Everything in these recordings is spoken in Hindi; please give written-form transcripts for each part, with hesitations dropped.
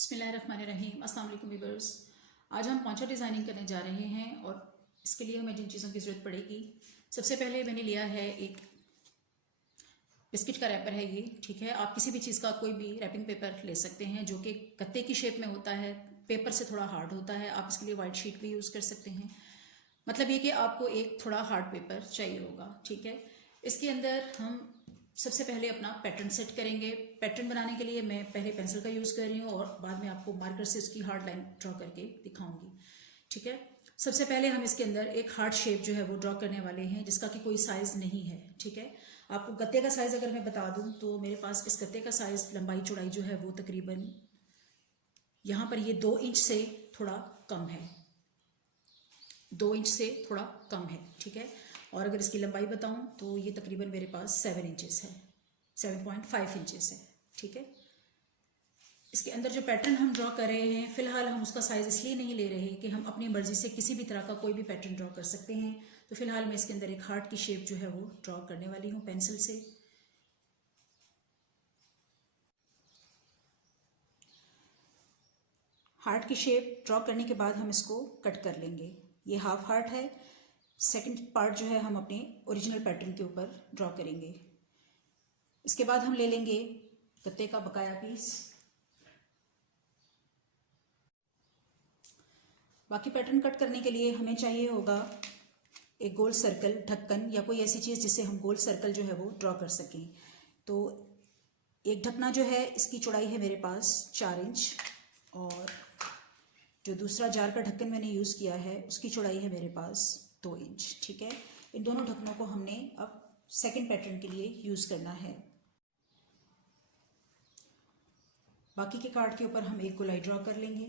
बिस्मिल्लाहिर्रहमानिर्रहीम। अस्सलाम वालेकुम व्यूअर्स। आज हम पोंचो डिज़ाइनिंग करने जा रहे हैं और इसके लिए हमें जिन चीज़ों की ज़रूरत पड़ेगी, सबसे पहले मैंने लिया है एक बिस्किट का रैपर है ये, ठीक है। आप किसी भी चीज़ का कोई भी रैपिंग पेपर ले सकते हैं जो कि गत्ते की शेप में होता है, पेपर से थोड़ा हार्ड होता है। आप इसके लिए वाइट शीट भी यूज़ कर सकते हैं। मतलब ये कि आपको एक थोड़ा हार्ड पेपर चाहिए होगा, ठीक है। इसके अंदर हम सबसे पहले अपना पैटर्न सेट करेंगे। पैटर्न बनाने के लिए मैं पहले पेंसिल का यूज़ कर रही हूँ और बाद में आपको मार्कर से उसकी हार्ड लाइन ड्रॉ करके दिखाऊंगी, ठीक है। सबसे पहले हम इसके अंदर एक हार्ट शेप जो है वो ड्रॉ करने वाले हैं, जिसका कि कोई साइज़ नहीं है, ठीक है। आपको गत्ते का साइज़ अगर मैं बता दूं तो मेरे पास इस गत्ते का साइज़ लंबाई चौड़ाई जो है वो तकरीबन यहाँ पर ये 2 इंच से थोड़ा कम है, 2 इंच से थोड़ा कम है, ठीक है। और अगर इसकी लंबाई बताऊं तो ये तकरीबन मेरे पास 7 इंचेस है, 7.5 इंचेस है, ठीक है। इसके अंदर जो पैटर्न हम ड्रॉ कर रहे हैं, फिलहाल हम उसका साइज़ इसलिए नहीं ले रहे कि हम अपनी मर्जी से किसी भी तरह का कोई भी पैटर्न ड्रॉ कर सकते हैं। तो फिलहाल मैं इसके अंदर एक हार्ट की शेप जो है वो ड्रॉ करने वाली हूँ पेंसिल से। हार्ट की शेप ड्रॉ करने के बाद हम इसको कट कर लेंगे। ये हाफ हार्ट है। सेकंड पार्ट जो है हम अपने ओरिजिनल पैटर्न के ऊपर ड्रॉ करेंगे। इसके बाद हम ले लेंगे गत्ते का बकाया पीस। बाकी पैटर्न कट करने के लिए हमें चाहिए होगा एक गोल सर्कल, ढक्कन या कोई ऐसी चीज़ जिससे हम गोल सर्कल जो है वो ड्रॉ कर सकें। तो एक ढकना जो है इसकी चौड़ाई है मेरे पास 4 इंच और जो दूसरा जार का ढक्कन मैंने यूज़ किया है उसकी चौड़ाई है मेरे पास 2 इंच, ठीक है। इन दोनों ढक्कनों को हमने अब सेकंड पैटर्न के लिए यूज़ करना है। बाकी के कार्ड के ऊपर हम एक गोलाई ड्रॉ कर लेंगे।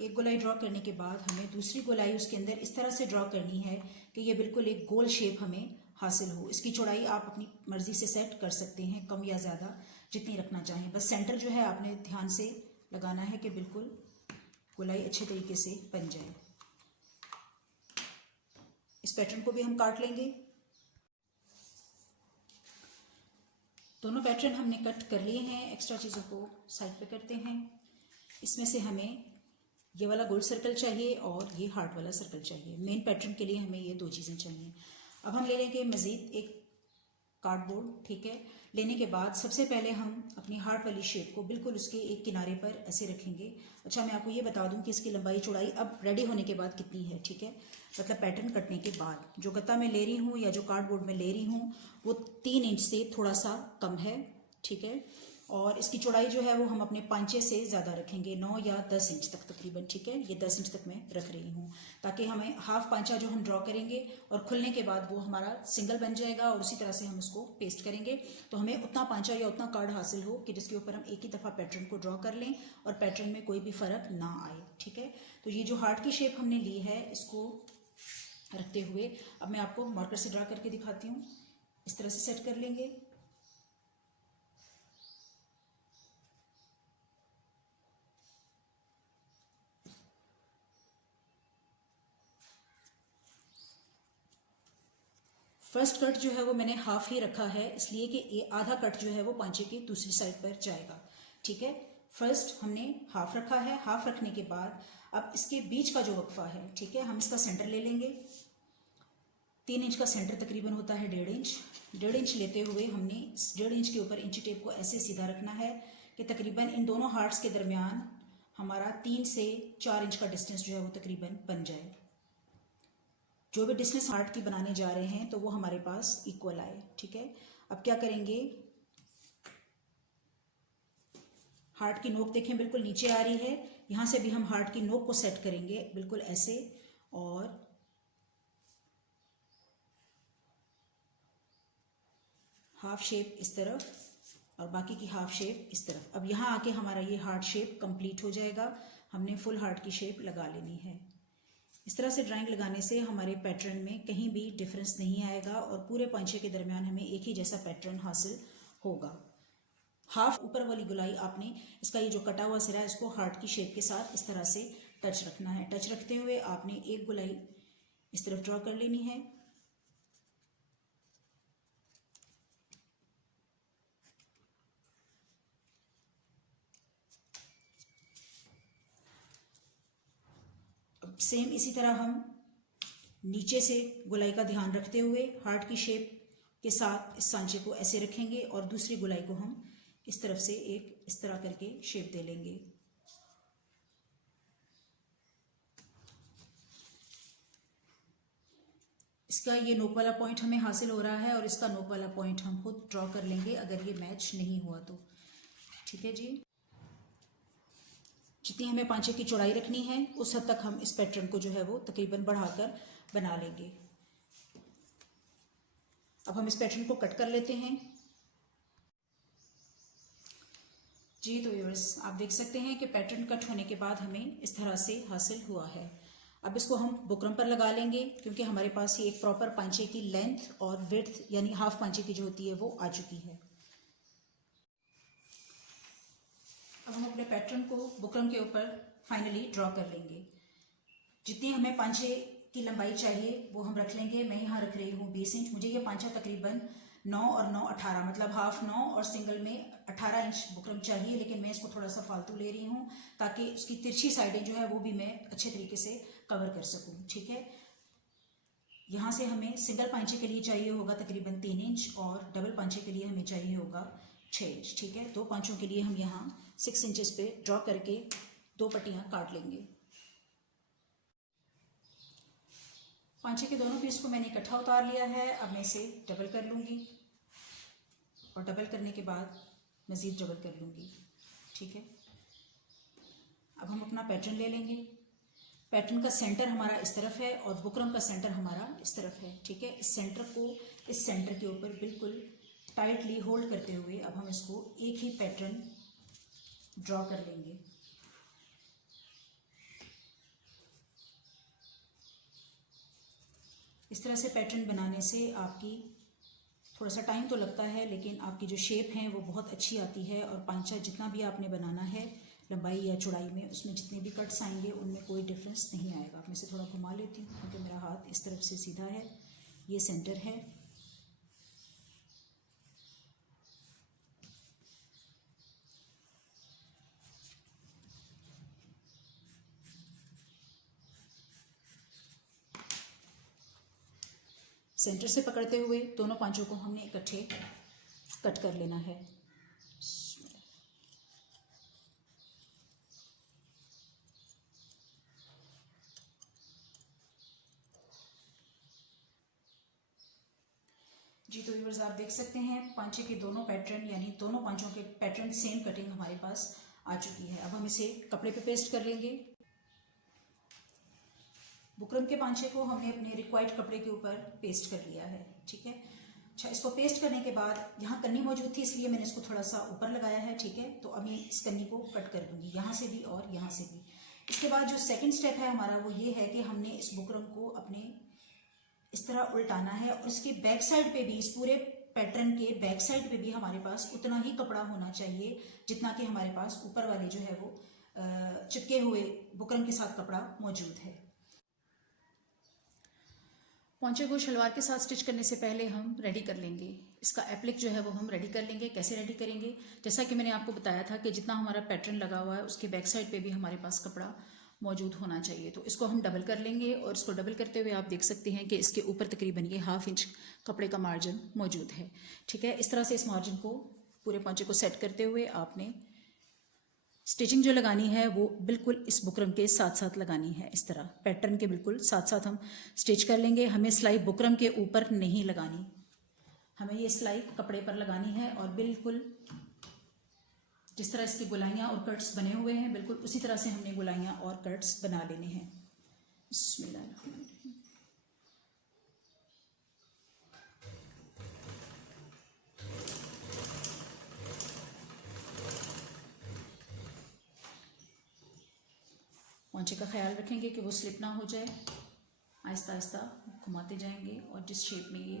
एक गोलाई ड्रॉ करने के बाद हमें दूसरी गोलाई उसके अंदर इस तरह से ड्रॉ करनी है कि ये बिल्कुल एक गोल शेप हमें हासिल हो। इसकी चौड़ाई आप अपनी मर्जी से सेट कर सकते हैं, कम या ज़्यादा जितनी रखना चाहें। बस सेंटर जो है आपने ध्यान से लगाना है कि बिल्कुल गोलाई अच्छे तरीके से बन जाए। इस पैटर्न को भी हम काट लेंगे। दोनों पैटर्न हमने कट कर लिए हैं। एक्स्ट्रा चीज़ों को साइड पे करते हैं। इसमें से हमें ये वाला गोल सर्कल चाहिए और ये हार्ट वाला सर्कल चाहिए। मेन पैटर्न के लिए हमें ये 2 चीज़ें चाहिए। अब हम ले लेंगे मज़ीद एक कार्डबोर्ड, ठीक है। लेने के बाद सबसे पहले हम अपनी हार्ट वाली शेप को बिल्कुल उसके एक किनारे पर ऐसे रखेंगे। अच्छा, मैं आपको ये बता दूं कि इसकी लंबाई चौड़ाई अब रेडी होने के बाद कितनी है, ठीक है। मतलब पैटर्न कटने के बाद जो गत्ता मैं ले रही हूँ या जो कार्डबोर्ड में ले रही हूँ वो 3 इंच से थोड़ा सा कम है, ठीक है। और इसकी चौड़ाई जो है वो हम अपने पांचे से ज़्यादा रखेंगे, 9 या 10 इंच तक तकरीबन, ठीक है। ये 10 इंच तक मैं रख रही हूँ ताकि हमें हाफ पांचा जो हम ड्रॉ करेंगे और खुलने के बाद वो हमारा सिंगल बन जाएगा और उसी तरह से हम उसको पेस्ट करेंगे तो हमें उतना पांचा या उतना कार्ड हासिल हो कि जिसके ऊपर हम एक ही दफ़ा पैटर्न को ड्रॉ कर लें और पैटर्न में कोई भी फ़र्क ना आए, ठीक है। तो ये जो हार्ट की शेप हमने ली है इसको रखते हुए अब मैं आपको मार्कर से ड्रा करके दिखाती हूँ। इस तरह से सेट कर लेंगे। फर्स्ट कट जो है वो मैंने हाफ ही रखा है इसलिए कि ये आधा कट जो है वो पांचे की दूसरी साइड पर जाएगा, ठीक है। फर्स्ट हमने हाफ रखा है। हाफ रखने के बाद अब इसके बीच का जो वक्फा है, ठीक है, हम इसका सेंटर ले लेंगे। 3 इंच का सेंटर तकरीबन होता है 1.5 इंच। 1.5 इंच लेते हुए हमने 1.5 इंच के ऊपर इंची टेप को ऐसे सीधा रखना है कि तकरीबन इन दोनों हार्ट्स के दरमियान हमारा 3 से 4 इंच का डिस्टेंस जो है वो तकरीबन बन जाए। जो भी डिस्टेंस हार्ट की बनाने जा रहे हैं तो वो हमारे पास इक्वल आए, ठीक है। अब क्या करेंगे, हार्ट की नोक देखें बिल्कुल नीचे आ रही है। यहां से भी हम हार्ट की नोक को सेट करेंगे बिल्कुल ऐसे और हाफ शेप इस तरफ और बाकी की हाफ शेप इस तरफ। अब यहाँ आके हमारा ये हार्ट शेप कंप्लीट हो जाएगा। हमने फुल हार्ट की शेप लगा लेनी है। इस तरह से ड्राइंग लगाने से हमारे पैटर्न में कहीं भी डिफरेंस नहीं आएगा और पूरे पांचे के दरमियान हमें एक ही जैसा पैटर्न हासिल होगा। हाफ ऊपर वाली गोलाई आपने इसका ये जो कटा हुआ सिरा है इसको हार्ट की शेप के साथ इस तरह से टच रखना है। टच रखते हुए आपने एक गोलाई इस तरफ ड्रॉ कर लेनी है। सेम इसी तरह हम नीचे से गोलाई का ध्यान रखते हुए हार्ट की शेप के साथ इस सांचे को ऐसे रखेंगे और दूसरी गोलाई को हम इस तरफ से एक इस तरह करके शेप दे लेंगे। इसका ये नोक वाला पॉइंट हमें हासिल हो रहा है और इसका नोक वाला पॉइंट हम खुद ड्रॉ कर लेंगे अगर ये मैच नहीं हुआ तो। ठीक है जी, जितनी हमें पांचे की चौड़ाई रखनी है उस हद तक हम इस पैटर्न को जो है वो तकरीबन बढ़ाकर बना लेंगे। अब हम इस पैटर्न को कट कर लेते हैं। जी तो व्यूअर्स, आप देख सकते हैं कि पैटर्न कट होने के बाद हमें इस तरह से हासिल हुआ है। अब इसको हम बुकरम पर लगा लेंगे क्योंकि हमारे पास ये एक प्रॉपर पांचे की लेंथ और विड्थ यानी हाफ पांचे की जो होती है वो आ चुकी है। अब हम अपने पैटर्न को बुकरम के ऊपर फाइनली ड्रॉ कर लेंगे। जितनी हमें पांचे की लंबाई चाहिए वो हम रख लेंगे। मैं यहाँ रख रही हूँ 20 इंच। मुझे ये पांचा तकरीबन 9 और 9 18 मतलब हाफ 9 और सिंगल में 18 इंच बुकरम चाहिए, लेकिन मैं इसको थोड़ा सा फालतू ले रही हूँ ताकि उसकी तिरछी साइडें जो है वो भी मैं अच्छे तरीके से कवर कर सकूँ। ठीक है, यहाँ से हमें सिंगल पांचे के लिए चाहिए होगा तकरीबन 3 इंच और डबल पांचे के लिए हमें चाहिए होगा 6 इंच। ठीक है, दो पांचों के लिए हम यहाँ 6 इंचेस पे ड्रॉ करके दो पट्टियाँ काट लेंगे। पांचे के दोनों पीस को मैंने इकट्ठा उतार लिया है। अब मैं इसे डबल कर लूँगी और डबल करने के बाद मज़ीद डबल कर लूँगी। ठीक है, अब हम अपना पैटर्न ले लेंगे। पैटर्न का सेंटर हमारा इस तरफ है और बुकरम का सेंटर हमारा इस तरफ है। ठीक है, इस सेंटर को इस सेंटर के ऊपर बिल्कुल टाइटली होल्ड करते हुए अब हम इसको एक ही पैटर्न ड्रॉ कर लेंगे। इस तरह से पैटर्न बनाने से आपकी थोड़ा सा टाइम तो लगता है लेकिन आपकी जो शेप है वो बहुत अच्छी आती है और पांचा जितना भी आपने बनाना है लंबाई या चौड़ाई में, उसमें जितने भी कट्स आएंगे उनमें कोई डिफरेंस नहीं आएगा। अब मैं इसे थोड़ा घुमा लेती हूँ क्योंकि मेरा हाथ इस तरफ से सीधा है, ये सेंटर है। सेंटर से पकड़ते हुए दोनों पांचों को हमने इकट्ठे कट कर लेना है। जी तो व्यूअर्स, आप देख सकते हैं पांचे के दोनों पैटर्न यानी दोनों पांचों के पैटर्न सेम कटिंग हमारे पास आ चुकी है। अब हम इसे कपड़े पे पेस्ट कर लेंगे। बुकरम के पांचे को हमने अपने रिक्वायर्ड कपड़े के ऊपर पेस्ट कर लिया है। ठीक है, अच्छा, इसको पेस्ट करने के बाद यहाँ कन्नी मौजूद थी इसलिए मैंने इसको थोड़ा सा ऊपर लगाया है। ठीक है, तो अब मैं इस कन्नी को कट कर दूंगी यहाँ से भी और यहाँ से भी। इसके बाद जो सेकंड स्टेप है हमारा वो ये है कि हमने इस बुकरम को अपने इस तरह उल्टाना है और इसके बैक साइड पे भी, इस पूरे पैटर्न के बैक साइड पे भी हमारे पास उतना ही कपड़ा होना चाहिए जितना कि हमारे पास ऊपर वाले जो है वो चिपके हुए बुकरम के साथ कपड़ा मौजूद है। पौंचे को शलवार के साथ स्टिच करने से पहले हम रेडी कर लेंगे। इसका एप्लिक जो है वो हम रेडी कर लेंगे। कैसे रेडी करेंगे, जैसा कि मैंने आपको बताया था कि जितना हमारा पैटर्न लगा हुआ है उसके बैक साइड पे भी हमारे पास कपड़ा मौजूद होना चाहिए। तो इसको हम डबल कर लेंगे और इसको डबल करते हुए आप देख सकते हैं कि इसके ऊपर तकरीबन ये 1/2 इंच कपड़े का मार्जिन मौजूद है। ठीक है, इस तरह से इस मार्जिन को पूरे पौंचे को सेट करते हुए आपने स्टिचिंग जो लगानी है वो बिल्कुल इस बुकरम के साथ साथ लगानी है। इस तरह पैटर्न के बिल्कुल साथ साथ हम स्टिच कर लेंगे। हमें सिलाई बुकरम के ऊपर नहीं लगानी, हमें ये सिलाई कपड़े पर लगानी है और बिल्कुल जिस तरह इसकी गोलाइयाँ और कट्स बने हुए हैं बिल्कुल उसी तरह से हमने गोलाइयाँ और कट्स बना लेने हैं। बिस्मिल्लाह। पौंचे का ख्याल रखेंगे कि वो स्लिप ना हो जाए। आहिस्ता आहिस्ता घुमाते जाएंगे और जिस शेप में ये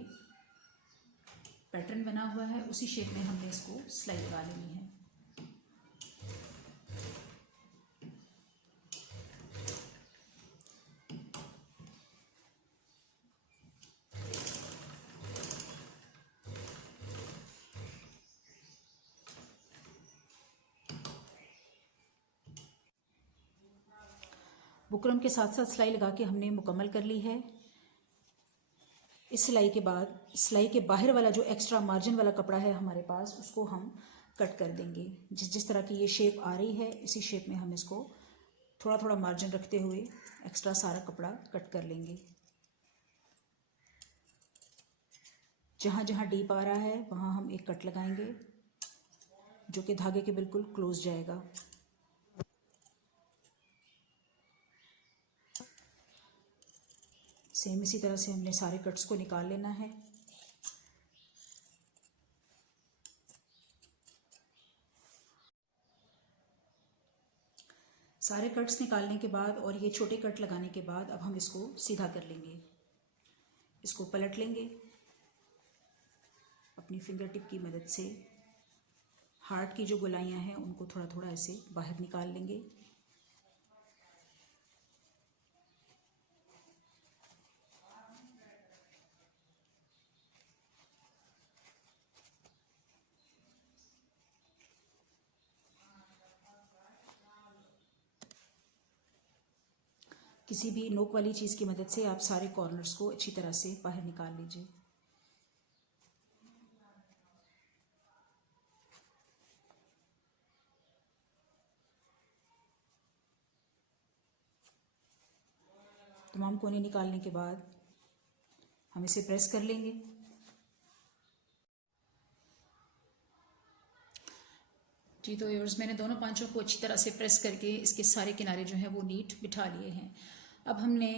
पैटर्न बना हुआ है उसी शेप में हमने इसको सिलाई लगा लेनी है। बुकरम के साथ साथ सिलाई लगा के हमने मुकम्मल कर ली है। इस सिलाई के बाद सिलाई के बाहर वाला जो एक्स्ट्रा मार्जिन वाला कपड़ा है हमारे पास, उसको हम कट कर देंगे। जिस तरह की ये शेप आ रही है, इसी शेप में हम इसको थोड़ा थोड़ा मार्जिन रखते हुए एक्स्ट्रा सारा कपड़ा कट कर लेंगे। जहाँ जहाँ डीप आ रहा है वहाँ हम एक कट लगाएंगे, जो कि धागे के बिल्कुल क्लोज जाएगा। सेम इसी तरह से हमने सारे कट्स को निकाल लेना है। सारे कट्स निकालने के बाद और ये छोटे कट लगाने के बाद अब हम इसको सीधा कर लेंगे। इसको पलट लेंगे अपनी फिंगर टिप की मदद से। हार्ट की जो गोलाइयाँ हैं उनको थोड़ा थोड़ा ऐसे बाहर निकाल लेंगे। किसी भी नोक वाली चीज़ की मदद से आप सारे कॉर्नर्स को अच्छी तरह से बाहर निकाल लीजिए। तमाम कोने निकालने के बाद हम इसे प्रेस कर लेंगे। जी तो व्यूअर्स, मैंने दोनों पांचों को अच्छी तरह से प्रेस करके इसके सारे किनारे जो हैं वो नीट बिठा लिए हैं। अब हमने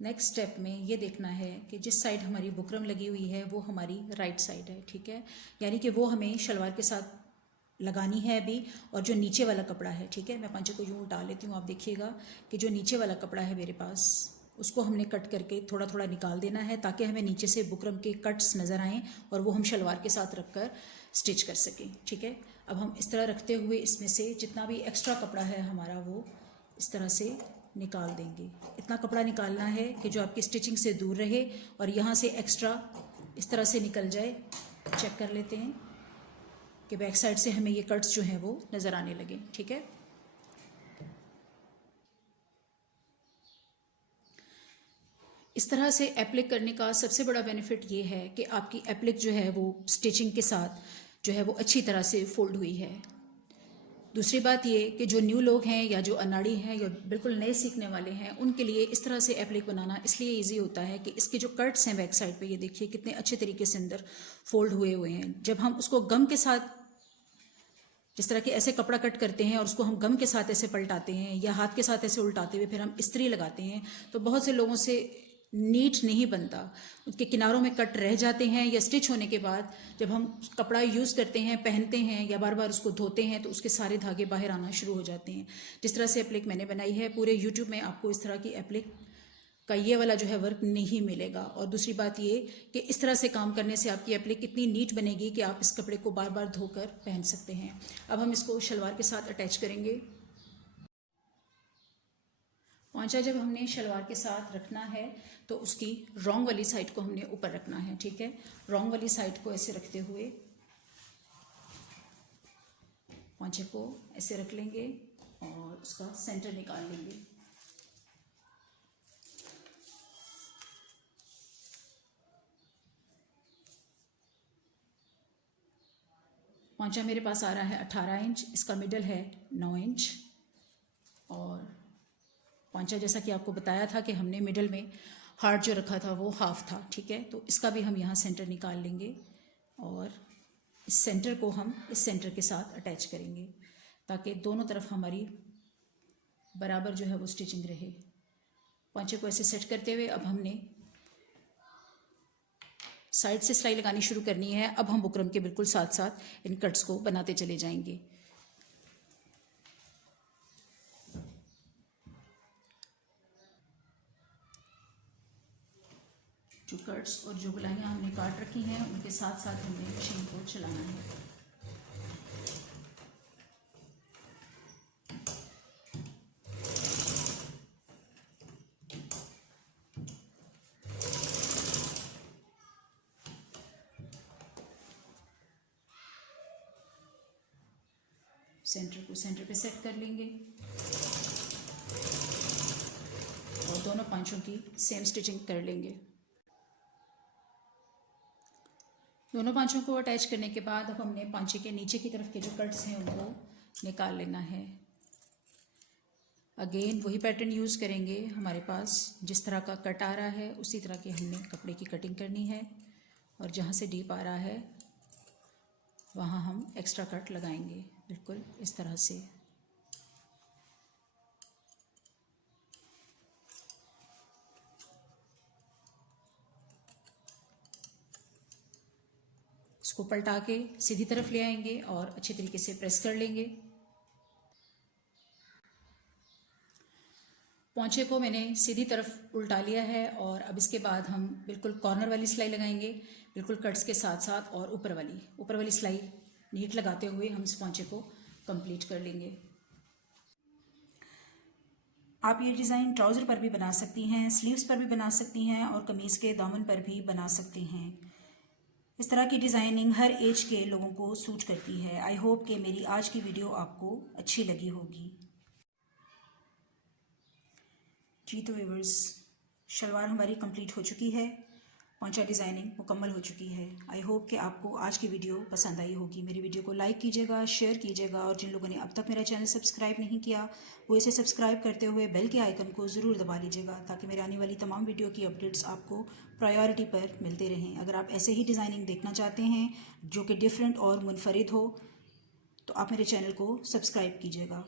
नेक्स्ट स्टेप में ये देखना है कि जिस साइड हमारी बुकरम लगी हुई है वो हमारी राइट साइड है, ठीक है। यानी कि वो हमें शलवार के साथ लगानी है अभी। और जो नीचे वाला कपड़ा है, ठीक है, मैं पांचों को यूँ उल्टा लेती हूँ। आप देखिएगा कि जो नीचे वाला कपड़ा है मेरे पास, उसको हमने कट करके थोड़ा थोड़ा निकाल देना है, ताकि हमें नीचे से बुकरम के कट्स नज़र आएँ और वो हम शलवार के साथ रख कर स्टिच कर सकें, ठीक है। अब हम इस तरह रखते हुए इसमें से जितना भी एक्स्ट्रा कपड़ा है हमारा वो इस तरह से निकाल देंगे। इतना कपड़ा निकालना है कि जो आपकी स्टिचिंग से दूर रहे और यहाँ से एक्स्ट्रा इस तरह से निकल जाए। चेक कर लेते हैं कि बैक साइड से हमें ये कट्स जो हैं वो नज़र आने लगे, ठीक है। इस तरह से एप्लिक करने का सबसे बड़ा बेनिफिट ये है कि आपकी एप्लिक जो है वो स्टिचिंग के साथ जो है वो अच्छी तरह से फोल्ड हुई है। दूसरी बात ये कि जो न्यू लोग हैं या जो अनाड़ी हैं या बिल्कुल नए सीखने वाले हैं, उनके लिए इस तरह से एप्लिक बनाना इसलिए इजी होता है कि इसके जो कट्स हैं बैक साइड पे, ये देखिए कितने अच्छे तरीके से अंदर फोल्ड हुए हुए हैं। जब हम उसको गम के साथ जिस तरह के ऐसे कपड़ा कट करते हैं और उसको हम गम के साथ ऐसे पलटाते हैं या हाथ के साथ ऐसे उल्टाते हुए फिर हम इस्त्री लगाते हैं, तो बहुत से लोगों से नीट नहीं बनता। उसके किनारों में कट रह जाते हैं या स्टिच होने के बाद जब हम कपड़ा यूज़ करते हैं, पहनते हैं या बार बार उसको धोते हैं तो उसके सारे धागे बाहर आना शुरू हो जाते हैं। जिस तरह से एप्लिक मैंने बनाई है, पूरे यूट्यूब में आपको इस तरह की एप्लिक का ये वाला जो है वर्क नहीं मिलेगा। और दूसरी बात ये कि इस तरह से काम करने से आपकी एप्लिक इतनी नीट बनेगी कि आप इस कपड़े को बार बार धोकर पहन सकते हैं। अब हम इसको शलवार के साथ अटैच करेंगे। पौंचा जब हमने शलवार के साथ रखना है तो उसकी रॉन्ग वाली साइड को हमने ऊपर रखना है, ठीक है। रॉन्ग वाली साइड को ऐसे रखते हुए पौंचे को ऐसे रख लेंगे और उसका सेंटर निकाल लेंगे। पौंचा मेरे पास आ रहा है 18 इंच, इसका मिडल है 9 इंच। और पौंचा जैसा कि आपको बताया था कि हमने मिडल में हार्ट जो रखा था वो हाफ था, ठीक है। तो इसका भी हम यहाँ सेंटर निकाल लेंगे और इस सेंटर को हम इस सेंटर के साथ अटैच करेंगे ताकि दोनों तरफ हमारी बराबर जो है वो स्टिचिंग रहे। पौंचे को ऐसे सेट करते हुए अब हमने साइड से सिलाई लगानी शुरू करनी है। अब हम बुकरम के बिल्कुल साथ साथ इन कट्स को बनाते चले जाएंगे। जो कट्स और जो गुलाइयाँ हमने काट रखी हैं उनके साथ साथ हमने मशीन को चलाना है। सेंटर को सेंटर पे सेट कर लेंगे। दोनों पांचों की सेम स्टिचिंग कर लेंगे। दोनों पांचों को अटैच करने के बाद अब हमने पांचे के नीचे की तरफ के जो कट्स हैं उनको निकाल लेना है। अगेन वही पैटर्न यूज़ करेंगे, हमारे पास जिस तरह का कट आ रहा है उसी तरह की हमने कपड़े की कटिंग करनी है और जहाँ से डीप आ रहा है वहाँ हम एक्स्ट्रा कट लगाएंगे, बिल्कुल इस तरह से। इसको पलटा के सीधी तरफ ले आएंगे और अच्छे तरीके से प्रेस कर लेंगे। पोंचे को मैंने सीधी तरफ उल्टा लिया है और अब इसके बाद हम बिल्कुल कॉर्नर वाली सिलाई लगाएंगे, बिल्कुल कट्स के साथ साथ, और ऊपर वाली सिलाई नीट लगाते हुए हम इस पोंचे को कंप्लीट कर लेंगे। आप ये डिज़ाइन ट्राउज़र पर भी बना सकती हैं, स्लीव्स पर भी बना सकती हैं और कमीज़ के दामन पर भी बना सकती हैं। इस तरह की डिज़ाइनिंग हर एज के लोगों को सूट करती है। आई होप कि मेरी आज की वीडियो आपको अच्छी लगी होगी। जी तो व्यूअर्स, शलवार हमारी कंप्लीट हो चुकी है, पोंचा डिज़ाइनिंग मुकम्मल हो चुकी है। आई होप कि आपको आज की वीडियो पसंद आई होगी। मेरी वीडियो को लाइक कीजिएगा, शेयर कीजिएगा और जिन लोगों ने अब तक मेरा चैनल सब्सक्राइब नहीं किया वो इसे सब्सक्राइब करते हुए बेल के आइकन को ज़रूर दबा लीजिएगा ताकि मेरे आने वाली तमाम वीडियो की अपडेट्स आपको प्रायोरिटी पर मिलते रहें। अगर आप ऐसे ही डिज़ाइनिंग देखना चाहते हैं जो कि डिफरेंट और मुनफरिद हो तो आप मेरे चैनल को सब्सक्राइब कीजिएगा।